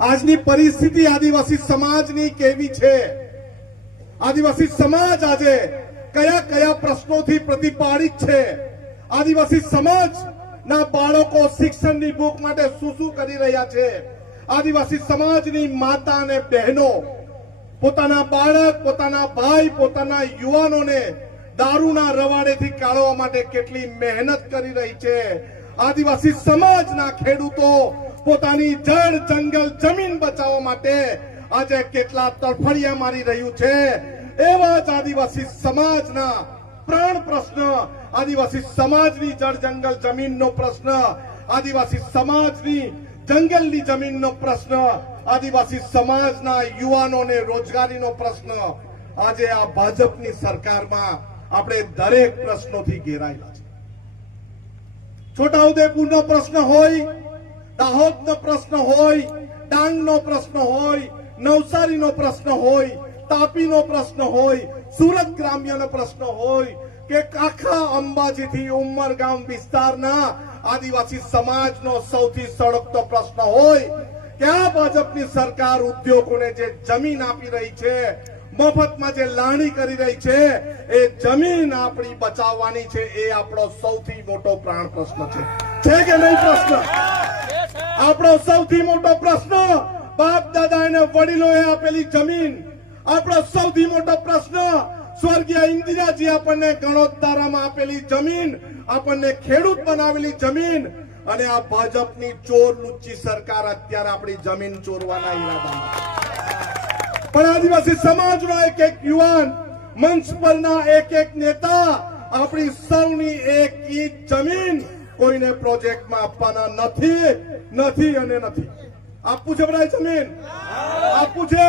આજની પરિસ્થિતિ આદિવાસી સમાજની કેવી છે, આદિવાસી સમાજ આજે કયા કયા પ્રશ્નોથી પ્રતિપાદિત છે, આદિવાસી સમાજના બાળકો શિક્ષણની ભૂખ માટે શું કરી રહ્યા છે, આદિવાસી સમાજની માતા અને બહેનો પોતાના બાળક, પોતાના ભાઈ, પોતાના યુવાનોને દારૂના રવાડેથી કાઢવા માટે કેટલી મહેનત કરી રહી છે, આદિવાસી સમાજના ખેડૂતો પોતાની જળ જંગલ જમીન બચાવવા માટે આજે કેટલા તડફડિયા મારી રહ્યું છે, એવા જ આદિવાસી સમાજના પ્રાણ પ્રશ્ન, આદિવાસી સમાજની જળ જંગલ જમીનનો પ્રશ્ન, આદિવાસી સમાજની જંગલની જમીનનો પ્રશ્ન, આદિવાસી સમાજના યુવાનોને રોજગારીનો પ્રશ્ન આજે આ ભાજપની સરકારમાં આપણે દરેક પ્રશ્નોથી ઘેરાયેલા છે. છોટાઉદેપુરનો પ્રશ્ન હોય, દાહોદનો પ્રશ્ન હોય, ડાંગનો પ્રશ્ન હોય, નવસારીનો પ્રશ્ન હોય, તાપીનો પ્રશ્ન હોય, સુરત ગ્રામ્યનો પ્રશ્ન હોય કે આખા અંબાજીથી ઉમરગામ વિસ્તારના આદિવાસી સમાજનો સૌથી સળગતો પ્રશ્ન હોય કે આ ભાજપની સરકાર ઉદ્યોગોને જે જમીન આપી રહી છે, મફતમાં જે લાણી કરી રહી છે, એ જમીન આપણી બચાવવાની છે, એ આપણો સૌથી મોટો પ્રાણ પ્રશ્ન છે કે નહીં? પ્રશ્ન આપણો સૌથી મોટો પ્રશ્ન બાપ દાદા અને વડીલોએ આપેલી જમીન, આપણો સૌથી મોટો પ્રશ્ન સ્વર્ગીય ઇન્દિરાજી આપણને ગણોત્તરામાં આપેલી જમીન, આપણને ખેડૂત બનાવેલી જમીન, અને આ ભાજપની ચોર લુચ્ચી સરકાર અત્યારે આપણી જમીન ચોરવાના ઈરાદામાં. પણ આદિવાસી સમાજનો એક એક યુવાન, મંચ પરના એક એક નેતા આપણી સૌની એક ઈંચ જમીન કોઈને પ્રોજેક્ટમાં આપવાના નથી અને નથી. આપવું છે બધા જમીન? આપવું છે?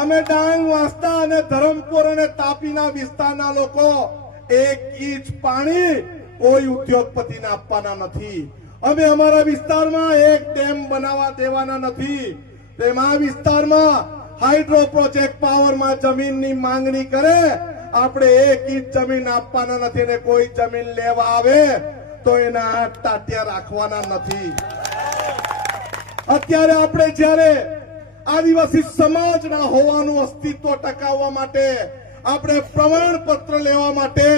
અમે ડાંગ, વાંસદા અને ધરમપુર અને તાપીના વિસ્તારના લોકો એક ઇંચ પાણી કોઈ ઉદ્યોગપતિને આપવાના નથી. અમે અમારા વિસ્તારમાં એક ડેમ બનાવવા દેવાના નથી. તેમાં વિસ્તારમાં હાઇડ્રો પ્રોજેક્ટ પાવરમાં જમીનની માંગણી કરે, આપણે એક ઇંચ જમીન આપવાના નથી, અને કોઈ જમીન લેવા આવે તો એના હાથ તાત્યા રાખવાના નથી. અત્યારે આપણે જ્યારે આદિવાસી સમાજના હોવાનું અસ્તિત્વ ટકાવવા માટે, આપણે પ્રમાણપત્ર લેવા માટે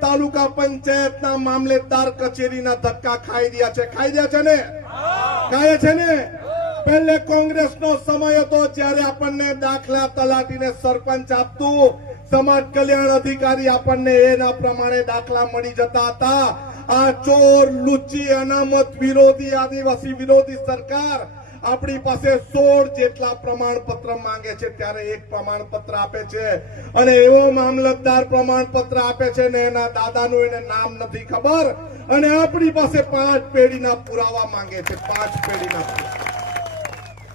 તાલુકા પંચાયતના મામલેદાર કચેરીના ધક્કા ખાઈ રહ્યા છે. ખાઈ છે ને? પહેલે કોંગ્રેસનો સમય હતો જ્યારે આપણને દાખલા તલાટીને સરપંચ આપતું, સમાજ કલ્યાણ અધિકારી આપણને એના પ્રમાણે દાખલા મળી જતા હતા. આ ચોર લુચ્ચી અનામત વિરોધી આદિવાસી વિરોધી સરકાર આપણી પાસે 16 જેટલા પ્રમાણપત્ર માંગે છે, ત્યારે એક પ્રમાણપત્ર આપે છે, અને એવો મામલતદાર પ્રમાણપત્ર આપે છે ને એના દાદાનું એને નામ નથી ખબર, અને આપણી પાસે 5 પેઢીના પુરાવા માંગે છે. 5 પેઢીના પુરાવા.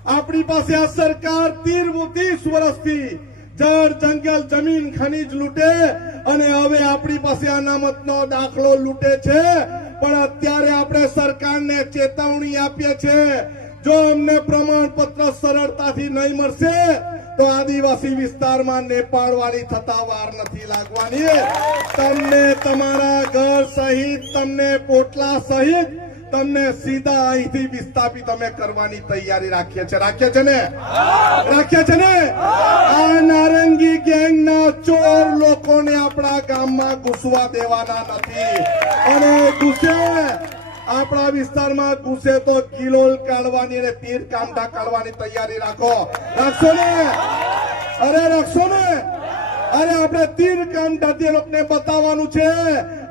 આપણી પાસે આ સરકાર 30 વર્ષથી જળ જંગલ જમીન ખનીજ લૂંટે, અને હવે આપણી પાસે અનામતનો દાખલો લૂંટે છે. પણ અત્યારે આપણે સરકારને ચેતવણી આપીએ છીએ, જો અમને પ્રમાણપત્ર સરળતાથી નહીં મળશે તો આદિવાસી વિસ્તારમાં નેપાળ વાળી થતા વાર નથી લાગવાની. તમને તમારા ઘર સહિત, તમને પોટલા સહિત તમને સીધા અહીંથી વિસ્થાપિત અમે કરવાની તૈયારી રાખીએ છે ને? આ નારંગી ગેંગના ચોર લોકોને આપણા ગામમાં ઘૂસવા દેવાના નથી, અને ઘૂસે આપણા વિસ્તારમાં ઘૂસે તો કિલોલ કાઢવાની અને તીર કામઠા કાઢવાની તૈયારી રાખશો ને? અરે આપણે તીર કામઠાથી લોકોને બતાવવાનું છે.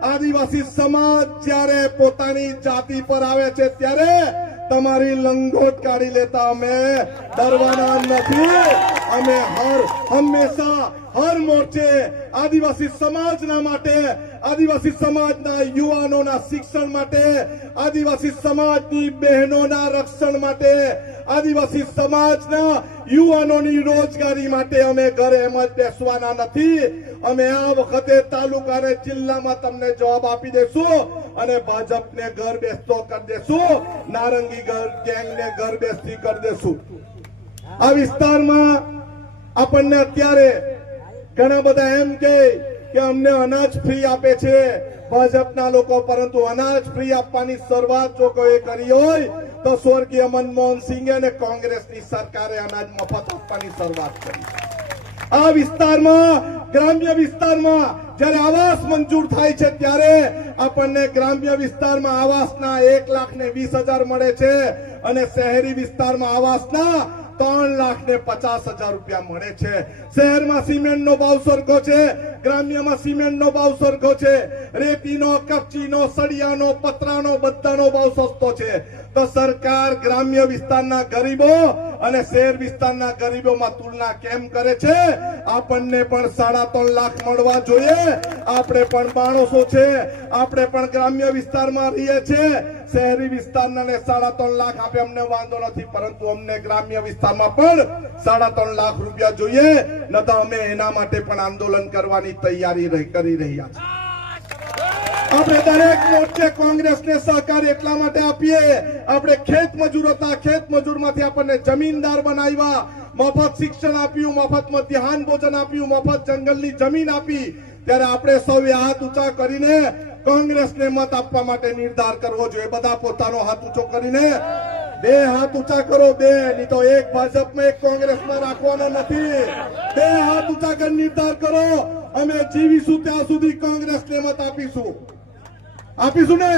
આદિવાસી સમાજ જ્યારે પોતાની જાતિ પર આવે છે ત્યારે તમારી લંગોટ કાઢી લેતા અમે ડરવાના નથી. અમે હંમેશા હર મોરચે આદિવાસી સમાજના માટે, આદિવાસી સમાજના યુવાનોના શિક્ષણ માટે, આદિવાસી સમાજની બહેનોના રક્ષણ માટે, આદિવાસી સમાજના યુવાનોની રોજગારી માટે અમે ઘરે એમ જ બેસવાના નથી. અમે આ વખતે તાલુકા અને જિલ્લામાં તમને જવાબ આપી દેશું, અને ભાજપને ઘર બેસતો કરી દેશું, નારંગી ગેંગને ઘર બેસતી કરી દેશું. આ વિસ્તારમાં આપણને અત્યારે ઘણા બધા એમ કે અમને અનાજ ફ્રી આપે છે ભાજપના લોકો, પરંતુ અનાજ ફ્રી આપવાની શરૂઆત જો કોઈ કરી હોય તો સ્વર્ગીય મનમોહન સિંહ અને કોંગ્રેસની સરકારે અનાજ મફત આપવાની શરૂઆત કરી. આ વિસ્તારમાં, ગ્રામ્ય વિસ્તારમાં જ્યારે આવાસ મંજૂર થાય છે ત્યારે આપણને ગ્રામ્ય વિસ્તારમાં આવાસના 1,20,000 મળે છે અને શહેરી વિસ્તારમાં આવાસના 3,50,000 રૂપિયા મળે છે. શહેરમાં સિમેન્ટનો ભાવ સરખો છે, ગ્રામ્યમાં સિમેન્ટનો ભાવ સરખો છે. રેતીનો, કપચીનો, સળિયાનો, પતરાનો બધાનો ભાવ સસ્તો છે. તો સરકાર ગ્રામ્ય વિસ્તારના ગરીબો અને શહેર વિસ્તારના ગરીબોમાં તુલના કેમ કરે છે? આપણને પણ 3.5 લાખ મળવા જોઈએ. આપણે પણ માણસો છે, આપણે પણ ગ્રામ્ય વિસ્તારમાં રહીએ છીએ. શહેરી વિસ્તારના 3.5 લાખ આપે અમને વાંધો નથી, પરંતુ અમને ગ્રામ્ય વિસ્તારમાં પણ 3.5 લાખ રૂપિયા જોઈએ. ન તો અમે એના માટે પણ આંદોલન કરવાની તૈયારી કરી રહ્યા છીએ. આપણે દરેક મોરચે કોંગ્રેસને સહકાર એટલા માટે આપીએ, આપણે ખેત મજૂર હતા, ખેત મજૂરમાંથી આપણને જમીનદાર બનાવ્યા, મફત શિક્ષણ આપ્યું, મફત મધ્યાહન ભોજન આપ્યું, મફત જંગલની જમીન આપી. ત્યારે આપણે સૌએ હાથ ઊંચા કરીને કોંગ્રેસને મત આપવા માટે નિર્ધાર કરવો જોઈએ. બધા પોતાનો હાથ ઊંચો કરીને 2 હાથ ઊંચા કરો, 2, નહીં તો એક ભાજપમાં એક કોંગ્રેસમાં રાખવાના નથી. 2 હાથ ઊંચા કરી નિર્ધાર કરો, અમે જીવીશું ત્યાં સુધી કોંગ્રેસને મત આપીશું. આપીશું ને?